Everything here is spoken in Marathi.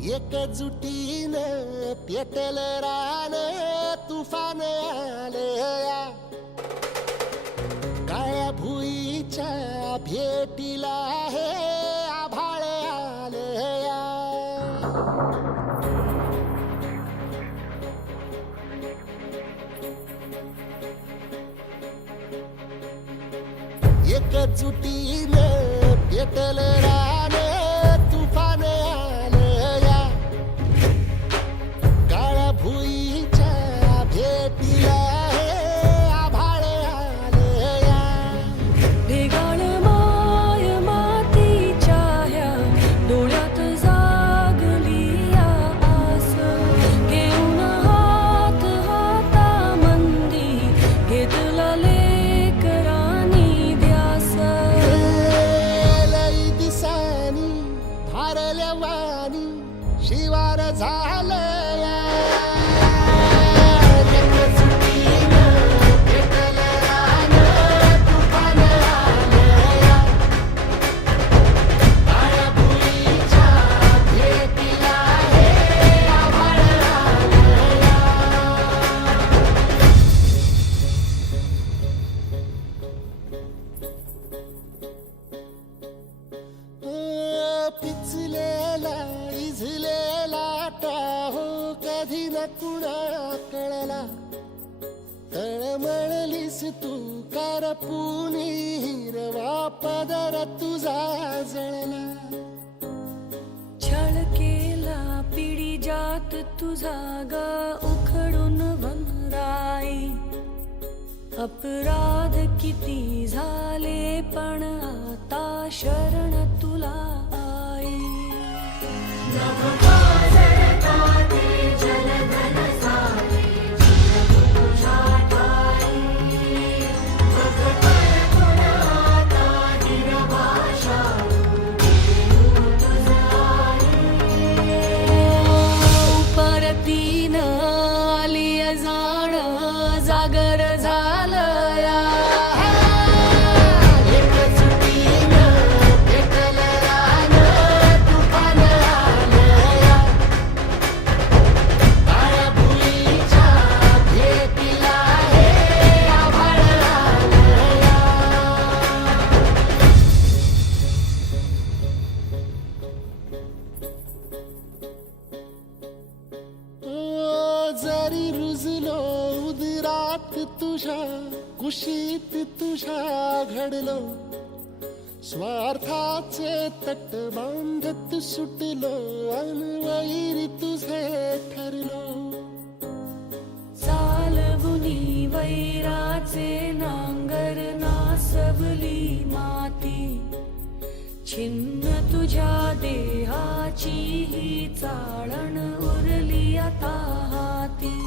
एकजुटीनं पेटल रान तुफान आलया काळ्या भुईच्या भेटीला हे आभाळ आलया एकजुटीनं पेटल रान तुफान आलया काळ्या भुईच्या भेटीला हे आभाळ आलया ढेगाळ माय मातीच्या ह्या डोळ्यात जागली या आस घेऊन हात हातामंदी घेतला लेकरांनी ध्यास लई दिसानी भारल्या वाणी शिवार झालया एकजुटीनं पेटल रान तुफान आलया काळ्या भुईच्या भेटीला हे आभाळ आलया पिचलेला इझलेला टाहो कधी न कुणा कळला तळमळलीस तू करपुनी हिरवा पदर तुझा जळला छळ केला पिढी जात तुझा ग उखडून वनराई अपराध किती झाले पण आता शरण तुला आई परतीन आली जाण जागर झालया एकजुटीनं पेटल रान तुफान आलया काळ्या भुईच्या भेटीला हे आभाळ आलया जरी रुजलो उदरात तुझ्या कुशीत तुझ्या घडलो स्वार्थाचे तट बांधत सुटलो अनवैरी तुझे ठरलो चालवुनी वैराचे नांगर नासवली माती छिन्न तुझ्या देहाची ही चाळण उरली आता हाती